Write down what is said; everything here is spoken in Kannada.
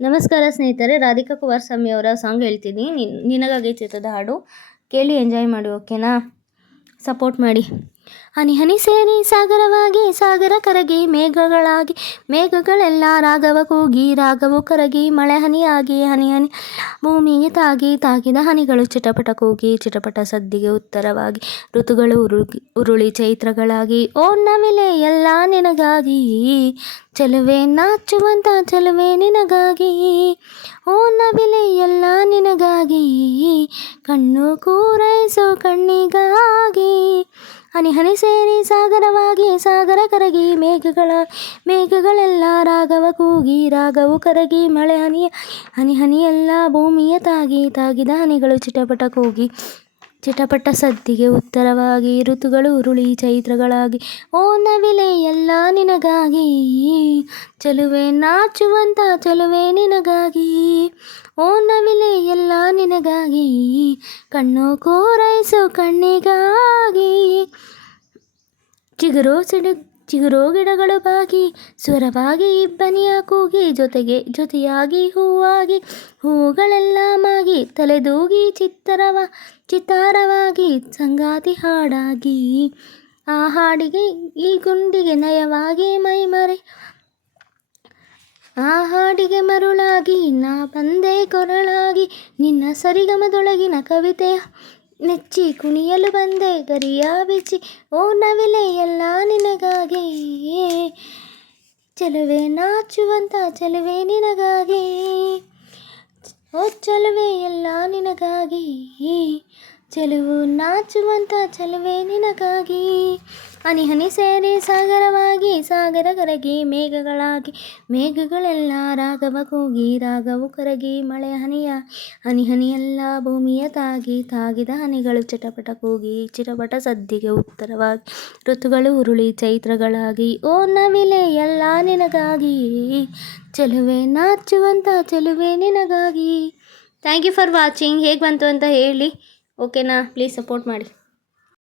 ನಮಸ್ಕಾರ ಸ್ನೇಹಿತರೆ, ರಾಧಿಕಾ ಕುಮಾರಸ್ವಾಮಿ ಅವರ ಸಾಂಗ್ ಹೇಳ್ತೀನಿ. ನಿನಗಾಗಿ ಚಿತ್ರದ ಹಾಡು ಕೇಳಿ ಎಂಜಾಯ್ ಮಾಡಿ, ಓಕೆನಾ? ಸಪೋರ್ಟ್ ಮಾಡಿ. ಹನಿ ಹನಿ ಸೇರಿ ಸಾಗರವಾಗಿ, ಸಾಗರ ಕರಗಿ ಮೇಘಗಳಾಗಿ, ಮೇಘಗಳೆಲ್ಲ ರಾಗವ ಕೂಗಿ, ರಾಗವು ಕರಗಿ ಮಳೆ ಹನಿಯಾಗಿ, ಹನಿ ಹನಿ ಭೂಮಿಗೆ ತಾಗಿ, ತಾಗಿದ ಹನಿಗಳು ಚಿಟಪಟ ಕೂಗಿ, ಚಿಟಪಟ ಸದ್ದಿಗೆ ಉತ್ತರವಾಗಿ, ಋತುಗಳು ಉರುಳಿ ಚೈತ್ರಗಳಾಗಿ, ಓ ನವಿಲೆ ಎಲ್ಲ ನಿನಗಾಗಿ, ಚೆಲುವೆ ನಾಚುವಂತ ಚೆಲುವೆ ನಿನಗಾಗಿ, ಓ ನವಿಲೆ ಎಲ್ಲ ನಿನಗಾಗಿ, ಕಣ್ಣು ಕೂರೈಸೋ ಕಣ್ಣಿಗಾಗಿ. ಹನಿ ಹನಿ ಸೇರಿ ಸಾಗರವಾಗಿ, ಸಾಗರ ಕರಗಿ ಮೇಘಗಳೆಲ್ಲ ರಾಗವ ಕೂಗಿ, ರಾಗವು ಕರಗಿ ಮಳೆ ಹನಿ ಹನಿ ಎಲ್ಲ ಭೂಮಿಯ ತಾಗಿ, ತಾಗಿದ ಹನಿಗಳು ಚಿಟಪಟ ಕೂಗಿ, ಚಿಟಪಟ ಸದ್ದಿಗೆ ಉತ್ತರವಾಗಿ, ಋತುಗಳು ಉರುಳಿ ಚೈತ್ರಗಳಾಗಿ, ಓ ನವಿಲೆ ಎಲ್ಲ ನಿನಗಾಗಿ, ಚೆಲುವೆ ನಾಚುವಂತ ಚೆಲುವೆ ನಿನಗಾಗಿ, ಓ ನವಿಲೆ ಎಲ್ಲ ನಿನಗಾಗಿ, ಕಣ್ಣು ಕೋರೈಸು ಕಣ್ಣಿಗಾಗಿ. ಚಿಗುರೋ ಗಿಡಗಳು ಬಾಗಿ, ಸ್ವರವಾಗಿ ಇಬ್ಬನಿಯ ಕೂಗಿ, ಜೊತೆಯಾಗಿ ಹೂವಾಗಿ, ಹೂಗಳೆಲ್ಲ ಮಾಗಿ, ತಲೆದೂಗಿ ಚಿತ್ತಾರವಾಗಿ, ಸಂಗಾತಿ ಹಾಡಾಗಿ, ಆ ಹಾಡಿಗೆ ಈ ಗುಂಡಿಗೆ ನಯವಾಗಿ ಮೈಮರೆ, ಆ ಹಾಡಿಗೆ ಮರುಳಾಗಿ ನಾ ಬಂದೆ ಕೊರಳಾಗಿ, ನಿನ್ನ ಸರಿಗಮದೊಳಗಿನ ಕವಿತೆಯ ನೆಚ್ಚಿ ಕುಣಿಯಲು ಬಂದೆ ಗರಿಯ ಬಿಚ್ಚಿ, ಓ ನವಿಲೆ ಎಲ್ಲ ನಿನಗಾಗಿ, ಚೆಲುವೆ ನಾಚುವಂತ ಚೆಲುವೆ ನಿನಗಾಗಿ, ಓ ಚೆಲುವೆ ಎಲ್ಲ ನಿನಗಾಗಿ, ಚೆಲುವು ನಾಚುವಂತ ಚೆಲುವೆ ನಿನಗಾಗಿ. ಹನಿ ಹನಿ ಸೇರಿ ಸಾಗರವಾಗಿ, ಸಾಗರ ಕರಗಿ ಮೇಘಗಳಾಗಿ, ಮೇಘಗಳೆಲ್ಲ ರಾಗವ ಕೂಗಿ, ರಾಗವು ಕರಗಿ ಮಳೆ ಹನಿ ಹನಿ ಎಲ್ಲ ಭೂಮಿಯ ತಾಗಿ, ತಾಗಿದ ಹನಿಗಳು ಚಿಟಪಟ ಕೂಗಿ, ಚಿಟಪಟ ಸದ್ದಿಗೆ ಉತ್ತರವಾಗಿ, ಋತುಗಳು ಉರುಳಿ ಚೈತ್ರಗಳಾಗಿ, ಓ ನವಿಲೆ ಎಲ್ಲ ನಿನಗಾಗಿ, ಚೆಲುವೆ ನಾಚುವಂತ ಚೆಲುವೆ ನಿನಗಾಗಿ. Thank you for watching. ಹೇಗೆ ಬಂತು ಅಂತ ಹೇಳಿ, ಓಕೆನಾ? ಪ್ಲೀಸ್ ಸಪೋರ್ಟ್ ಮಾಡಿ.